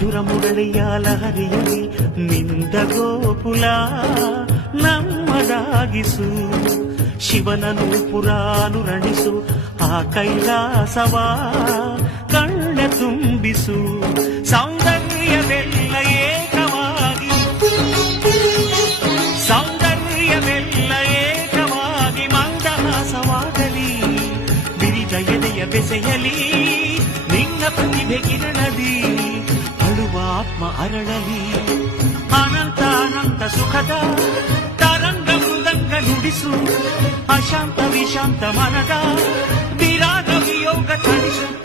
ಮಧುರ ಮುರಳಿಯ ಲಹರಿಯಲಿ ಮಿಂದ ಗೋಪುಲ ನಮ್ಮದಾಗಿಸು. ಶಿವನನು ಪುರಾನುರಣಿಸು ಆ ಕೈಲಾಸವ ಕಣ್ಣ ತುಂಬಿಸು. ಸೌಂದರ್ಯವೆಲ್ಲ ಏಕವಾಗಿ, ಸೌಂದರ್ಯವೆಲ್ಲ ಏಕವಾಗಿ ಮಂದಹಾಸವಾಗಲಿ. ಬಿರಿದ ಎದೆಯ ಬೆಸೆಯಲಿ ನಿನ್ನ ಪ್ರತಿಭೆ ಕಿರಣದಿ. ಅಳುವ ಆತ್ಮ ಅರಳಲಿ ಅನಂತ ಅನಂತ ಸುಖದ ತರಂಗ ಮೃದಂಗ ನುಡಿಸು. ಅಶಾಂತ ವಿಶಾಂತ ಮನದ ವಿರಾಗ ವಿಯೋಗ ತಣಿಸು.